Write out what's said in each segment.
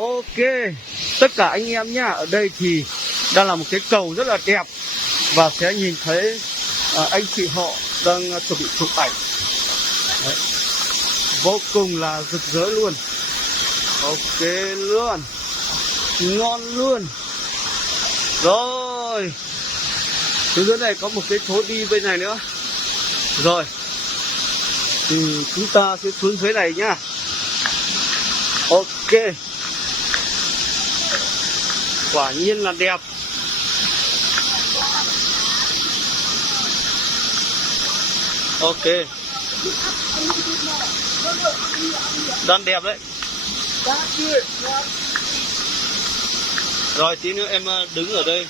Ok, tất cả anh em nhá, ở đây thì đang là một cái cầu rất là đẹp và sẽ nhìn thấy anh chị họ đang chuẩn bị chụp ảnh. Đấy. Vô cùng là rực rỡ luôn. Ok luôn, ngon luôn. Rồi, từ dưới này có một cái phố đi bên này nữa. Rồi, thì chúng ta sẽ xuống dưới này nhá. Ok, quả nhiên là đẹp. Ok, đang đẹp đấy. Rồi tí nữa em đứng ở đây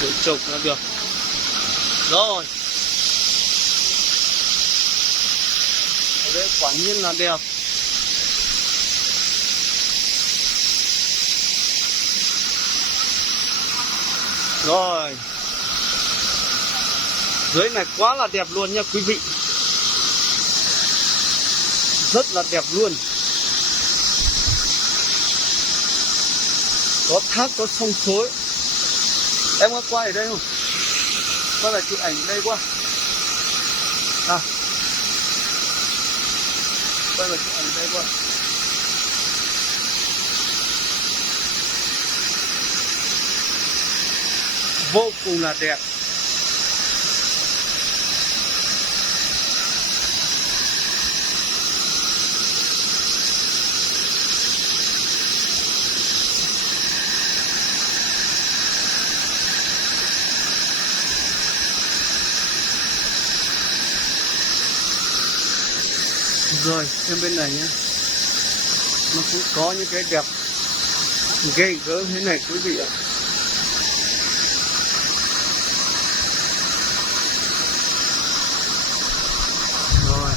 để chụp là được. Rồi, ở đây quả nhiên là đẹp. Rồi, dưới này quá là đẹp luôn nha quý vị. Rất là đẹp luôn. Có thác, có sông suối. Em có qua ở đây không? Qua lại chụp ảnh ở đây qua. À, quay lại chụp ảnh ở đây qua. Vô cùng là đẹp. Rồi, xem bên này nhé. Nó cũng có những cái đẹp ghê gớm thế này quý vị ạ. Rồi.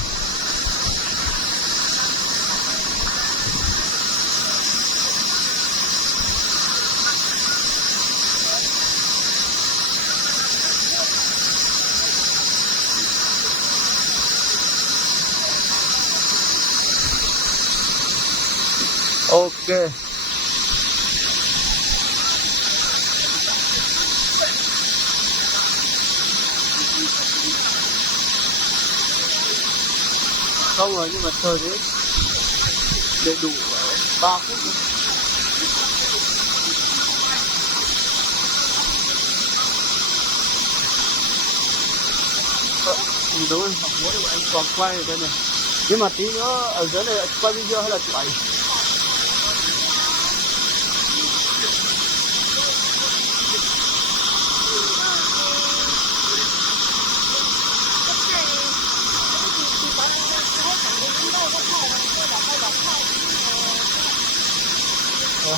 Ok. Không rồi, nhưng mà chờ đấy để đủ 3 phút nữa. Đúng rồi, học mỗi anh còn quay ở đây này. Nhưng mà tí nữa ở dưới này quay video hay là chụp ảnh?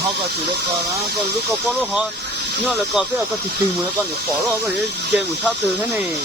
Họ có chủ động còn lúc có lúc họ nhưng mà là còn cái là có chỉ tìm một con để bỏ rồi có thể chơi một sao từ thế này.